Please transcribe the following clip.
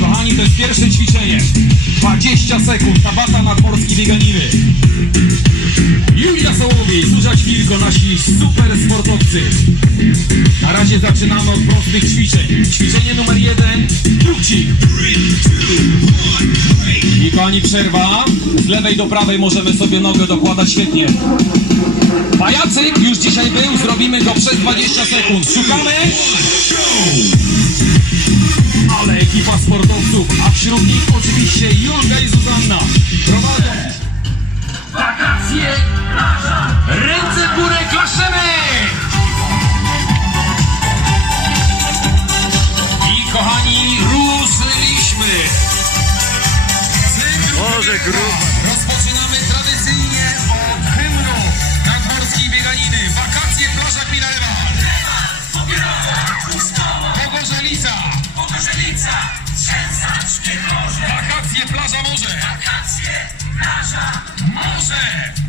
Kochani, to jest pierwsze ćwiczenie. 20 sekund, tabata nadmorskie bieganiny. Julia Sołowiej, Zuzia Ćwilko, nasi super sportowcy. Na razie zaczynamy od prostych ćwiczeń. Ćwiczenie numer jeden, krucik. I kochani, przerwa. Z lewej do prawej możemy sobie nogę dokładać świetnie. Pajacyk już dzisiaj był, zrobimy go przez 20 sekund. Szukamy. Ekipa sportowców, a wśród nich oczywiście Julka i Zuzanna prowadzą wakacje Ręce w górę, klaszemy! I kochani, ruszyliśmy! Boże, grubo. Pogorzelica. Wakacje plaża morze. Wakacje plaża morze.